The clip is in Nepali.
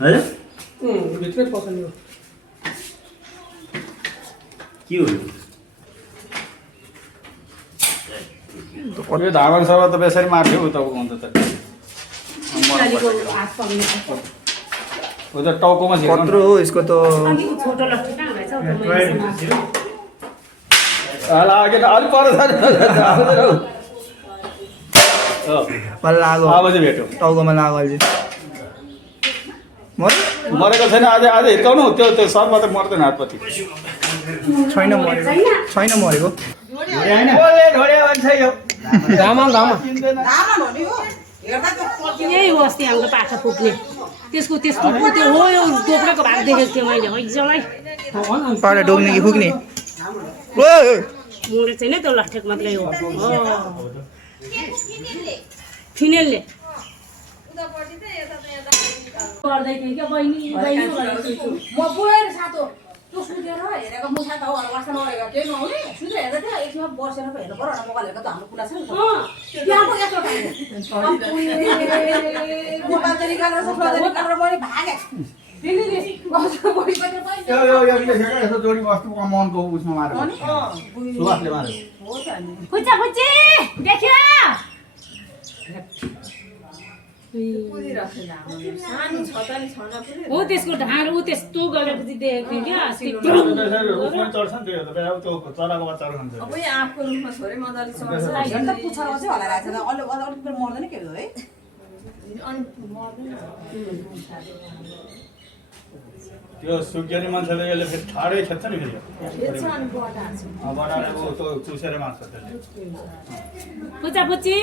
है भित्रै पसल्यो के हो यो धावन सभा त बेसरी मार्थ्यो उता अन्त त अलिको हात पक्ने उ त टाउकोमा कत्रो हो यसको त अलिक छोटो लट्ठु कहाँ भएछ हौ त मैले अलिक पर मलाई लाग्यो अब चाहिँ भेट्यो टाउकोमा लाग्यो अहिले मर मरेको छैन आज आज हिर्काउनु त्यो सर्प त मर्दैन हातपति छैन मरेको छैन मरेको घामा यही हो अस्ति हाम्रो पाखा पुग्ने त्यसको त्यो हो यो टोक्राको भाग देखेको थिएँ मैले हैजलाई पाडा डोग्ने कि फुक्ने मुले चाहिँ नि त्यो लट्ठेक मात्रै हो फिनेलले गर्दै थिएँ क्या बहिनी म पुरै सातो त्यो सुतेर हेरेको मुसा त वास्ता नरहेको केही नहुने सुतेर हेर्दा थियो एकछिन बसेर पो हेर्नु पर्यो मोबाइल हेरेको त हाम्रो कुरा छ नि त त्यहाँ पो यस्तो मोबाइल त निकालेर मैले भागेँ जोडी वस्तुको मनको उसमा मारेको सुवासले मारेको खुच्चा खुच्ची देख्यो हो त्यसको ढाड ऊ त्यस्तो गरेपछि देखेको थिएँ क्या अस्ति उसमा चढ्छ नि त्यो त्यो चराको बच्चाहरू खान्छ अब यहाँ आँपको रुखमा छोरे मजाले चढ्छ हेर्दा पुच्छर चाहिँ होला रहेछ अलिक मर्दैन के हो है त्यो सुक्ने मान्छेले यसले फेरि ठाडै खेल्छ नि फेरि बडाले त्यो चुसेर मार्छ त्यसले खुच्चा खुच्ची